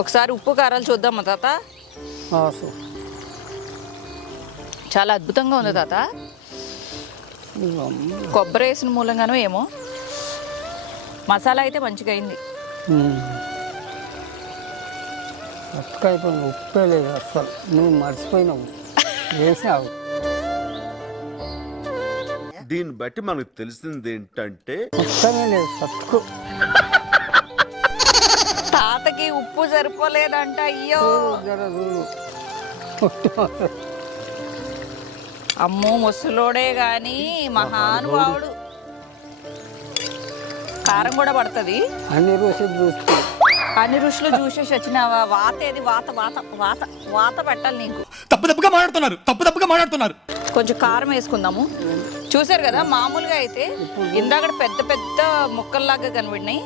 ఒకసారి ఉప్పు కారాలు చూద్దామా తాత? చాలా అద్భుతంగా ఉంది తాత. కొబ్బరి వేసిన మూలంగానో ఏమో మసాలా అయితే మంచిగా అయింది. ఉప్పే లేదు అసలు, నువ్వు మర్చిపోయినావు వేసావు. దీన్ని బట్టి మనకు తెలిసింది ఏంటంటే మొత్తమే లేదు సత్తుకు. తాతకి ఉప్పు సరిపోలేదంట. అయ్యో అమ్మో ముసలోడే గాని మహానుభావుడు. కారం కూడా పడుతుంది. అన్ని రుచులు చూస్తే అన్ని రుచులు చూసేసి వచ్చినావా? వాత ఏది? వాత వాత వాత వాత పెట్టాలి నీకు. తప్పుగా మాట్లాడుతున్నారు. కొంచెం కారం వేసుకుందాము. చూసారు కదా, మామూలుగా అయితే ఇందాక పెద్ద పెద్ద ముక్కల్లాగా కనబడినాయి,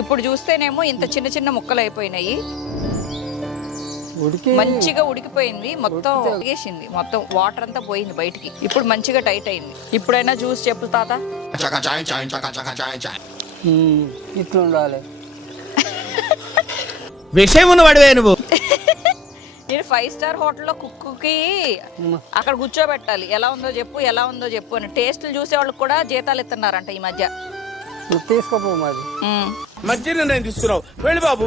ఇప్పుడు చూస్తేనేమో ఇంత చిన్న చిన్న ముక్కలు అయిపోయినాయి. మంచిగా ఉడికిపోయింది, మొత్తం ఉడికేసింది, మొత్తం వాటర్ అంతా పోయింది బయటికి. ఇప్పుడు మంచిగా టైట్ అయింది. ఇప్పుడైనా జ్యూస్ చెప్పు తాత. ఇట్లా ఉండాలి. విషయం ఉన్నవాడివే నువ్వు. నేను 5 స్టార్ హోటల్లో కుక్కుకి అక్కడ కూర్చోబెట్టాలి. ఎలా ఉందో చెప్పు అని. టేస్ట్లు చూసే వాళ్ళకి కూడా జీతాలు ఇస్తున్నారంట ఈ మధ్య. తీసుకోపో మరి. మంచి నిర్ణయం తీసుకున్నావు. వెళ్ళి బాబు,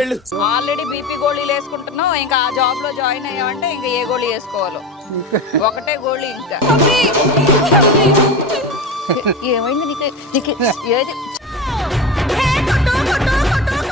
వెళ్ళు. ఆల్రెడీ బీపీ గోళీలు వేసుకుంటున్నావు, ఇంకా ఆ జాబ్ లో జాయిన్ అయ్యామంటే ఇంకా ఏ గోళీ వేసుకోవాలో. ఒకటే గోళీ ఇంకా. ఏమైంది నీకు? ఏది